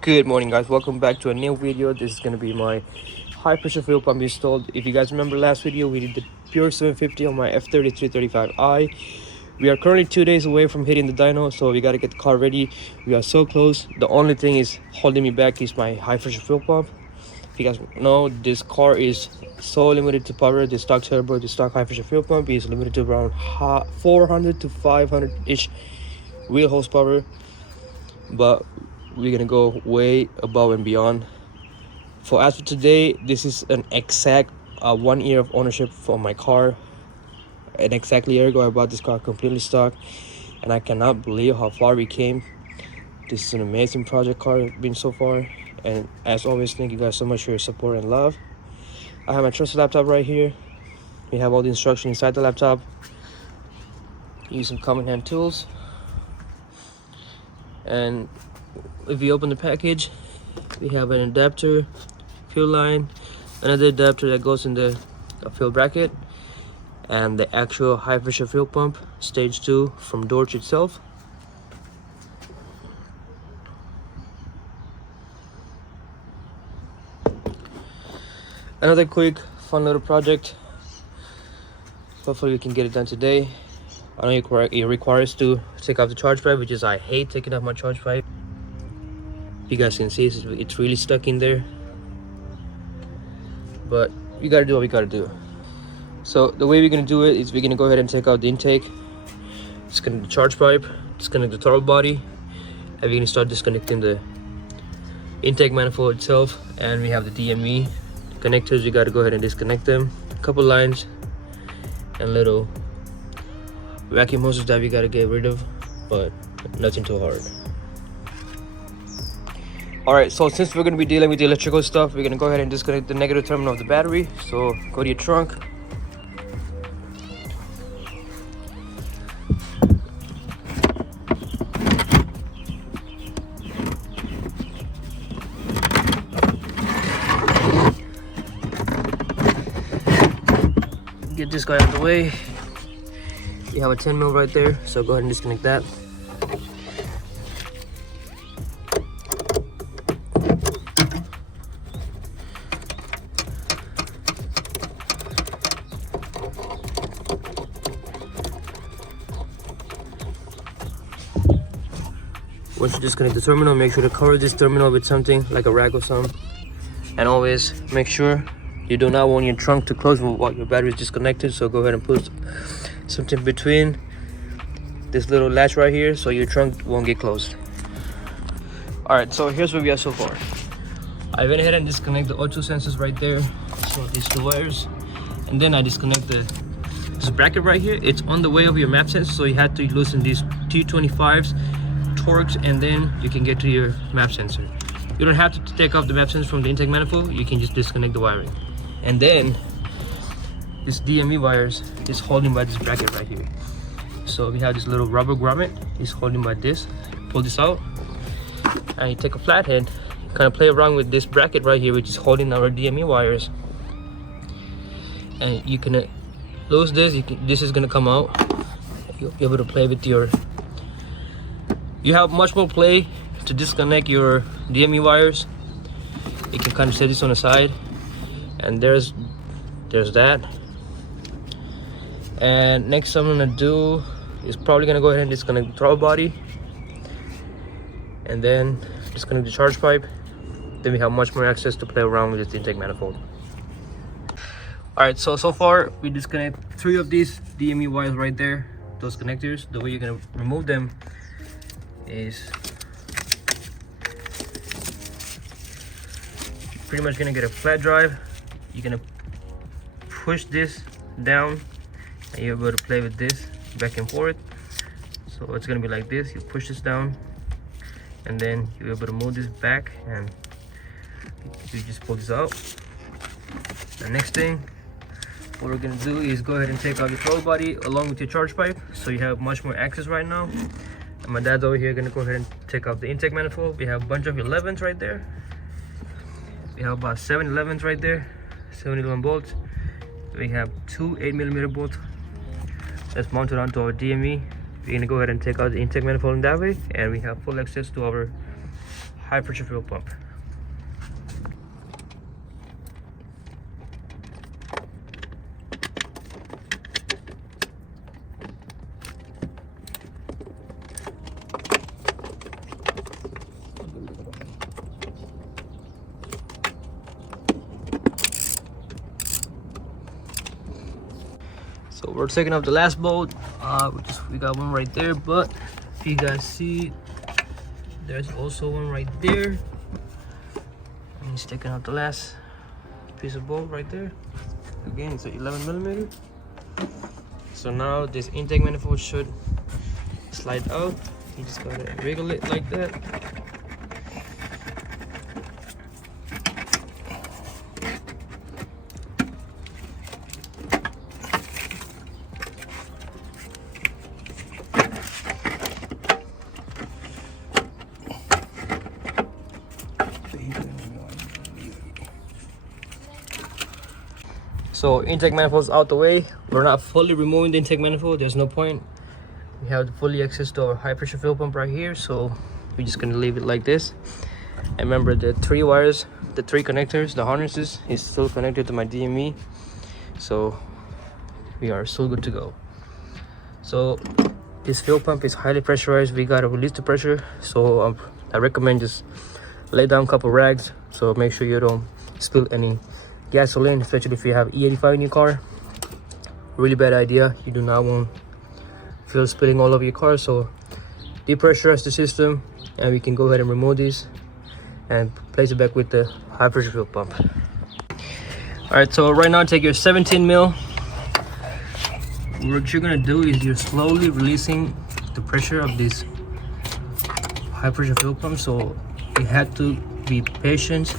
Good morning, guys. Welcome back to a new video. This is going to be my high pressure fuel pump installed. If you guys remember last video, we did the pure 750 on my F30 335i. We are currently 2 days away from hitting the dyno, so we got to get the car ready. We are so close. The only thing is holding me back is my high pressure fuel pump. If you guys know, this car is so limited to power. The stock turbo, the stock high pressure fuel pump is limited to around 400 to 500 ish wheel horsepower, but we're gonna go way above and beyond. For as for today, this is an exact 1 year of ownership for my car. And exactly a year ago I bought this car completely stock, and I cannot believe how far we came. This is an amazing project car been so far, and as always, thank you guys so much for your support and love. I have my trusted laptop right here. We have all the instructions inside the laptop. Use some common hand tools, and if you open the package, we have an adapter, fuel line, another adapter that goes in the fuel bracket, and the actual high pressure fuel pump stage 2 from Dorch itself. Another quick fun little project. Hopefully we can get it done today. I know it requires to take off the charge pipe, which is I hate taking off my charge pipe. You guys can see it's really stuck in there, but we gotta do what we gotta do. So the way we're gonna do it is we're gonna go ahead and take out the intake, disconnect the charge pipe, disconnect the throttle body, and we're gonna start disconnecting the intake manifold itself. And we have the DME connectors. We gotta go ahead and disconnect them. A couple lines and little vacuum hoses that we gotta get rid of, but nothing too hard. Alright, so since we're going to be dealing with the electrical stuff, we're going to go ahead and disconnect the negative terminal of the battery. So go to your trunk. Get this guy out of the way. You have a 10mm right there, so go ahead and disconnect that. Once you disconnect the terminal, make sure to cover this terminal with something like a rag or something. And always make sure you do not want your trunk to close while your battery is disconnected. So go ahead and put something between this little latch right here so your trunk won't get closed. Alright, so here's where we are so far. I went ahead and disconnect the O2 sensors right there. So these two wires. And then I disconnect this bracket right here. It's on the way of your map sensor, so you had to loosen these T25s. Torques, and then you can get to your map sensor. You don't have to take off the map sensor from the intake manifold. You can just disconnect the wiring. And then this DME wires is holding by this bracket right here. So we have this little rubber grommet is holding by this. Pull this out, and you take a flathead, kind of play around with this bracket right here, which is holding our DME wires. And you can lose this. This is gonna come out. You'll be able to play with your. You have much more play to disconnect your DME wires. You can kind of set this on the side, and there's that. And next I'm gonna do is probably gonna go ahead and disconnect the throttle body, and then disconnect the charge pipe. Then we have much more access to play around with this intake manifold. Alright, so far we disconnect 3 of these DME wires right there, those connectors. The way you're gonna remove them is pretty much gonna get a flat drive. You're gonna push this down, and you're able to play with this back and forth. So it's gonna be like this. You push this down, and then you're able to move this back, and you just pull this out. The next thing, what we're gonna do is go ahead and take out your throttle body along with your charge pipe, so you have much more access right now. And my dad's over here gonna go ahead and take out the intake manifold. We have a bunch of 11s right there. We have about 7 11s right there, 7 11 bolts. We have 2 8mm bolts that's mounted onto our DME. We're gonna go ahead and take out the intake manifold in that way, and we have full access to our high pressure fuel pump. So we're taking off the last bolt. We got one right there, but if you guys see, there's also one right there. And he's taking out the last piece of bolt right there. Again, it's an 11mm. So now this intake manifold should slide out. You just gotta wiggle it like that. So intake manifold's out the way. We're not fully removing the intake manifold. There's no point. We have fully access to our high pressure fuel pump right here. So we're just gonna leave it like this. And remember, the 3 wires, the 3 connectors, the harnesses is still connected to my DME. So we are still good to go. So this fuel pump is highly pressurized. We gotta release the pressure. So I recommend just lay down a couple rags. So make sure you don't spill any gasoline, especially if you have E85 in your car. Really bad idea. You do not want fuel spilling all over your car. So depressurize the system, and we can go ahead and remove these and place it back with the high pressure fuel pump. All right, so right now take your 17mm. What you're gonna do is you're slowly releasing the pressure of this high pressure fuel pump. So you have to be patient.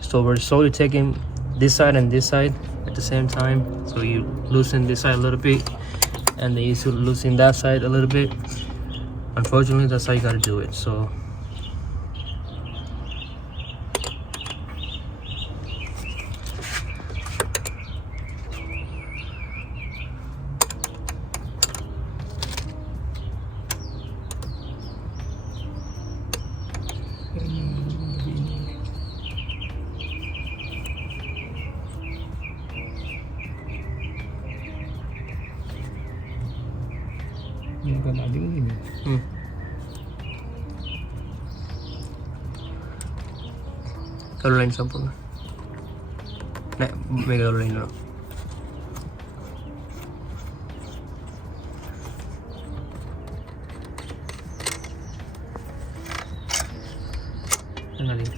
So we're slowly taking this side and this side at the same time. So you loosen this side a little bit, and then you loosen that side a little bit. Unfortunately, that's how you gotta do it. So kalau lain sempurna. Nek, mega lain dulu. Kenalin.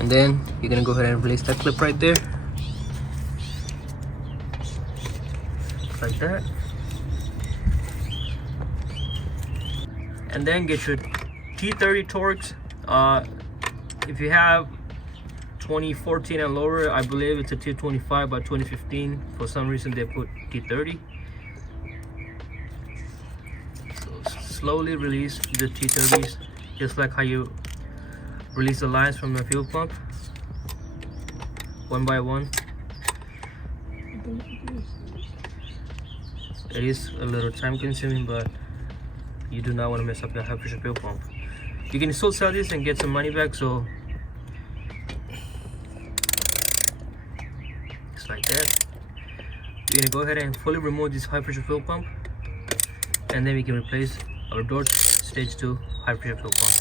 And then you're gonna go ahead and release that clip right there, like that. And then get your T30 Torx. If you have 2014 and lower, I believe it's a T25 by 2015. For some reason they put T30. So slowly release the T30s, just like how you release the lines from the fuel pump, one by one. It is a little time consuming, but you do not want to mess up the high pressure fuel pump. You can still sell this and get some money back. So just like that. We're gonna go ahead and fully remove this high pressure fuel pump, and then we can replace our Dorch Stage 2 high pressure fuel pump.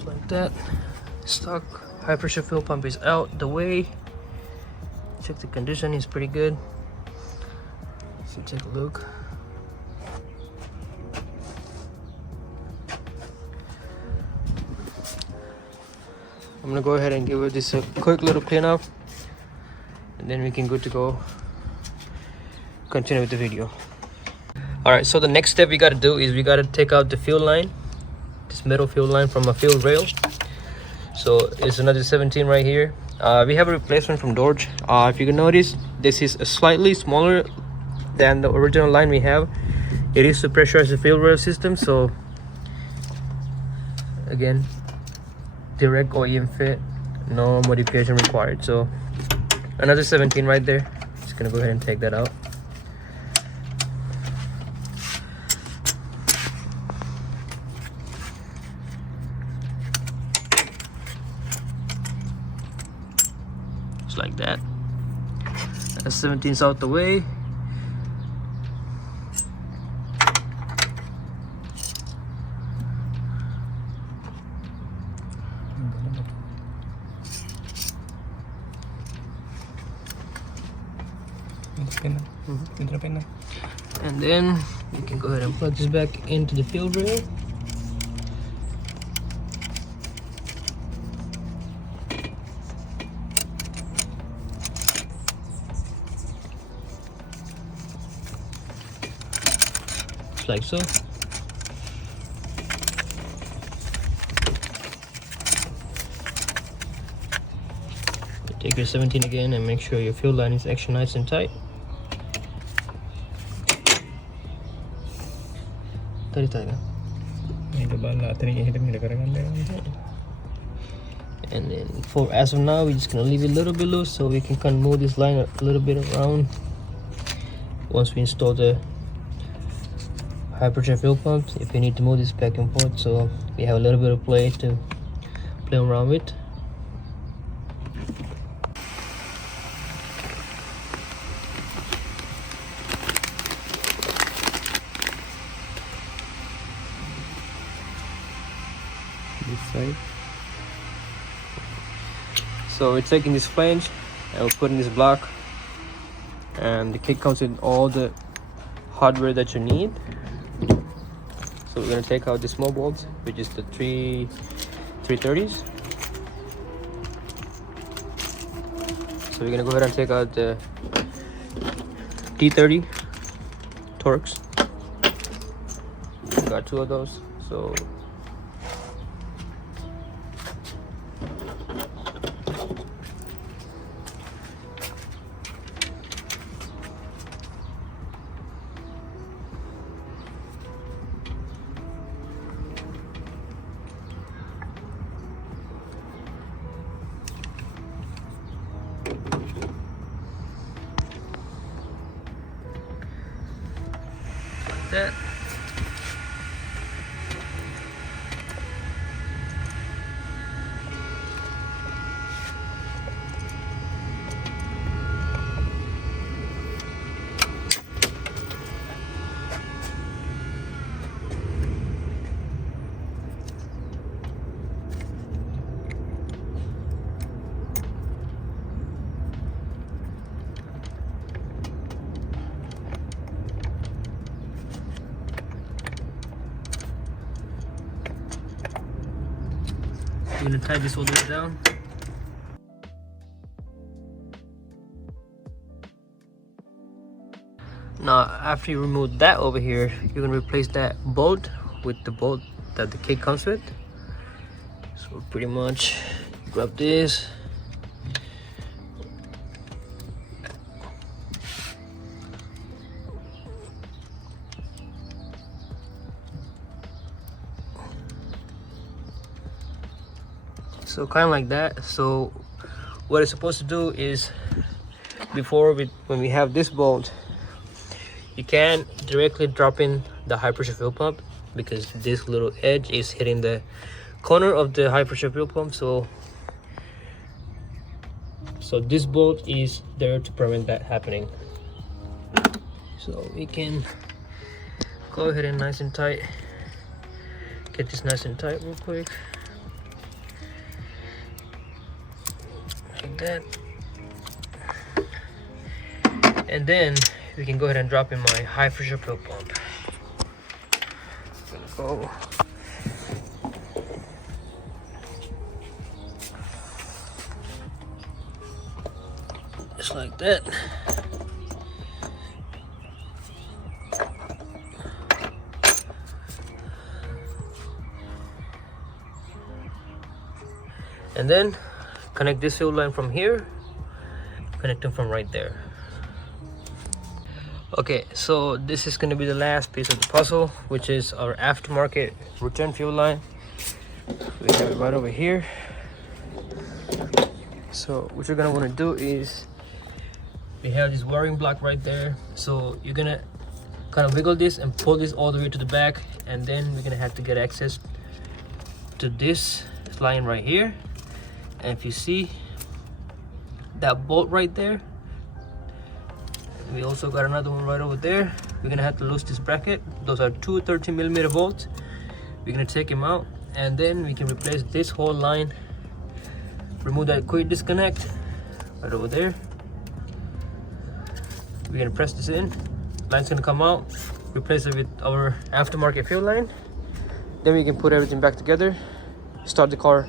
just like that. Stock high pressure fuel pump is out the way. Check the condition, it's pretty good. So take a look. I'm gonna go ahead and give it this a quick little cleanup, and then we can go continue with the video. All right, so the next step we got to do is we got to take out the fuel line, this metal fuel line from a fuel rail. So it's another 17 right here. We have a replacement from Dorch. If you can notice, this is a slightly smaller than the original line we have. It is to pressurize the fuel rail system, so again, direct OEM fit, no modification required. So another 17 right there. Just gonna go ahead and take that out. Just like that. That's 17's out the way. And then you can go ahead and plug this back into the fuel rail. Just like so. Take your 17 again and make sure your fuel line is extra nice and tight. And then for as of now, we're just gonna leave it a little bit loose so we can kind of move this line a little bit around once we install the high pressure fuel pumps. If we need to move this back and forth, so we have a little bit of play to play around with. This side. So we're taking this flange and we're putting this block, and the kit comes with all the hardware that you need. So we're gonna take out the small bolts, which is the 330s. So we're gonna go ahead and take out the T30 Torx. Got two of those. So that. I'm gonna tie this all the way down. Now, after you remove that over here, you're gonna replace that bolt with the bolt that the kit comes with. So pretty much grab this. So kind of like that. So what it's supposed to do is, when we have this bolt, you can't directly drop in the high pressure fuel pump because this little edge is hitting the corner of the high pressure fuel pump. So this bolt is there to prevent that happening. So we can go ahead and nice and tight, get this nice and tight real quick. that. And then we can go ahead and drop in my high pressure fuel pump. Go. Just like that. And then connect this fuel line from here, connect them from right there. Okay, so this is going to be the last piece of the puzzle, which is our aftermarket return fuel line. We have it right over here. So what you're going to want to do is, we have this wiring block right there, so you're going to kind of wiggle this and pull this all the way to the back, and then we're going to have to get access to this line right here. And if you see that bolt right there, we also got another one right over there. We're gonna have to lose this bracket. Those are two 13mm bolts. We're gonna take them out, and then we can replace this whole line. Remove that quick disconnect right over there. We're gonna press this in. Line's gonna come out. Replace it with our aftermarket fuel line. Then we can put everything back together, start the car,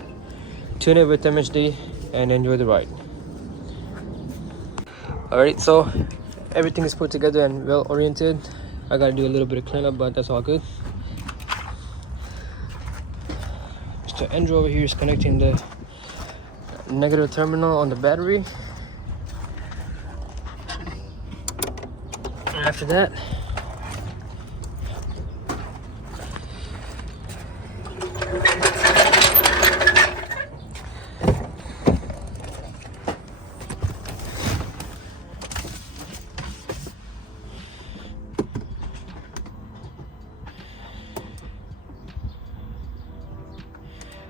tune it with MHD, and enjoy the ride. Alright, so everything is put together and well oriented. I gotta do a little bit of cleanup, but that's all good. Mr. Andrew over here is connecting the negative terminal on the battery. And after that,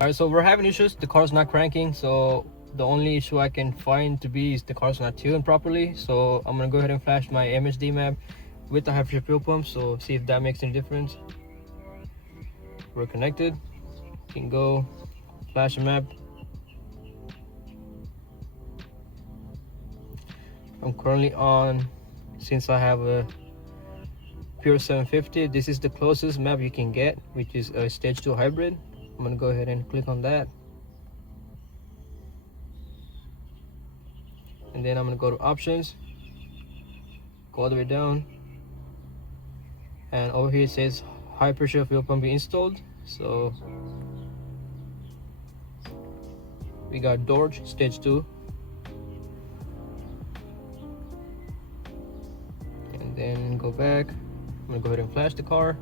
alright, so we're having issues. The car's not cranking, so the only issue I can find to be is the car's not tuned properly. So I'm gonna go ahead and flash my MHD map with the high pressure fuel pump, so see if that makes any difference. We're connected. You can go flash a map. I'm currently on, since I have a pure 750, this is the closest map you can get, which is a stage 2 hybrid. I'm gonna go ahead and click on that, and then I'm gonna go to options, go all the way down, and over here it says high pressure fuel pump be installed. So we got Dorch Stage 2, and then go back. I'm gonna go ahead and flash the car.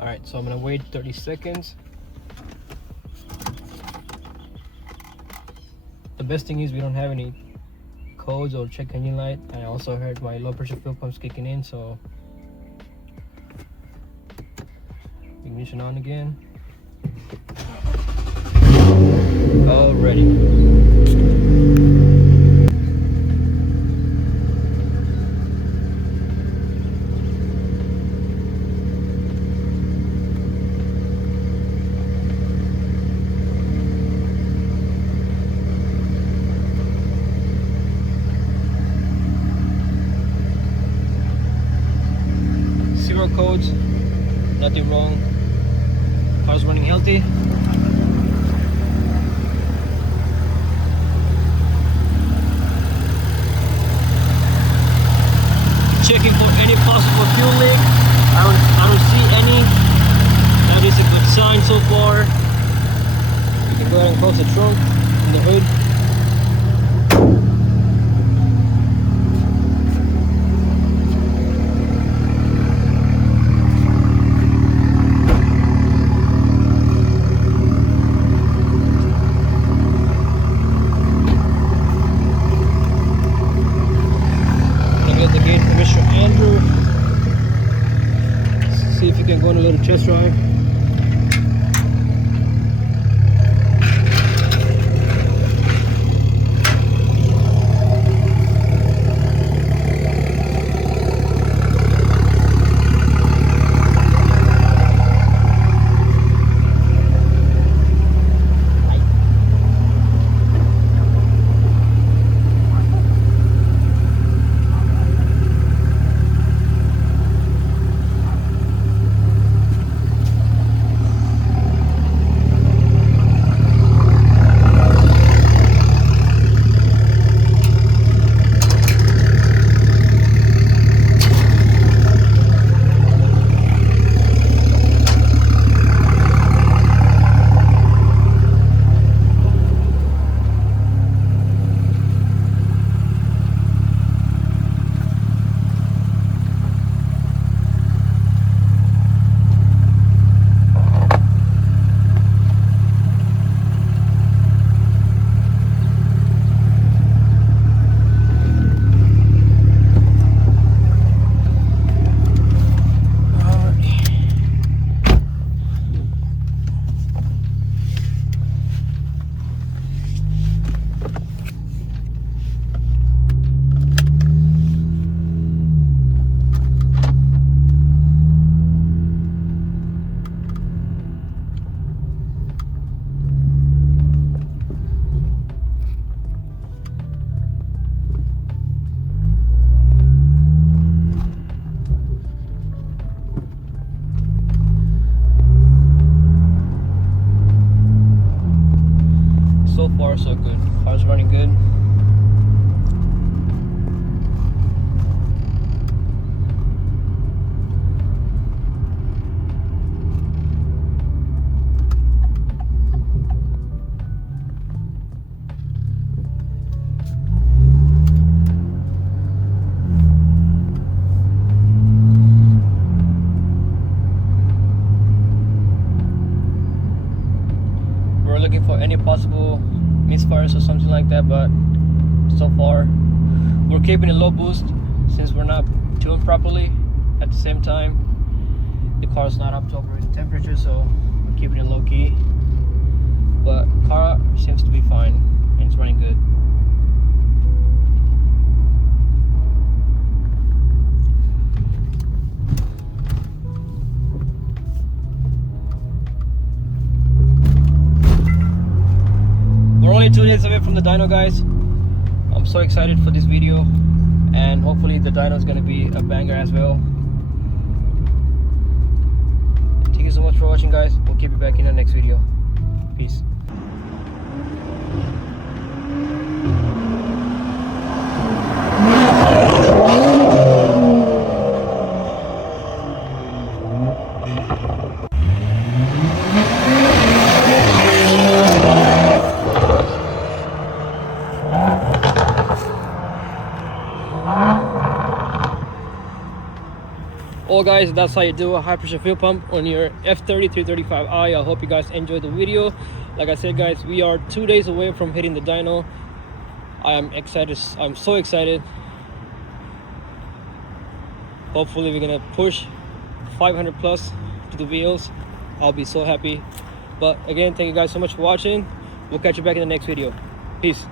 Alright, so I'm gonna wait 30 seconds. The best thing is we don't have any codes or check engine light. I also heard my low pressure fuel pumps kicking in, so ignition on again. All ready. Codes, nothing wrong, car's running healthy. checking for any possible fuel leak. I don't see any. That is a good sign so far. You can go ahead and close the trunk and the hood. See if you can go on a little test drive. So far so good. Car's running good. We're looking for any possible misfires or something like that, but so far we're keeping a low boost since we're not tuned properly. At the same time, the car is not up to operating temperature, so we're keeping it low key, but car seems to be fine and it's running good. We're only 2 days away from the dyno, guys. I'm so excited for this video, and hopefully the dyno is going to be a banger as well. Thank you so much for watching, guys. We'll keep you back in the next video. Peace. Well guys, that's how you do a high pressure fuel pump on your F30 335i. I hope you guys enjoyed the video. Like I said, guys, we are 2 days away from hitting the dyno. I am excited. I'm so excited. Hopefully we're gonna push 500 plus to the wheels. I'll be so happy. But again, thank you guys so much for watching. We'll catch you back in the next video. Peace.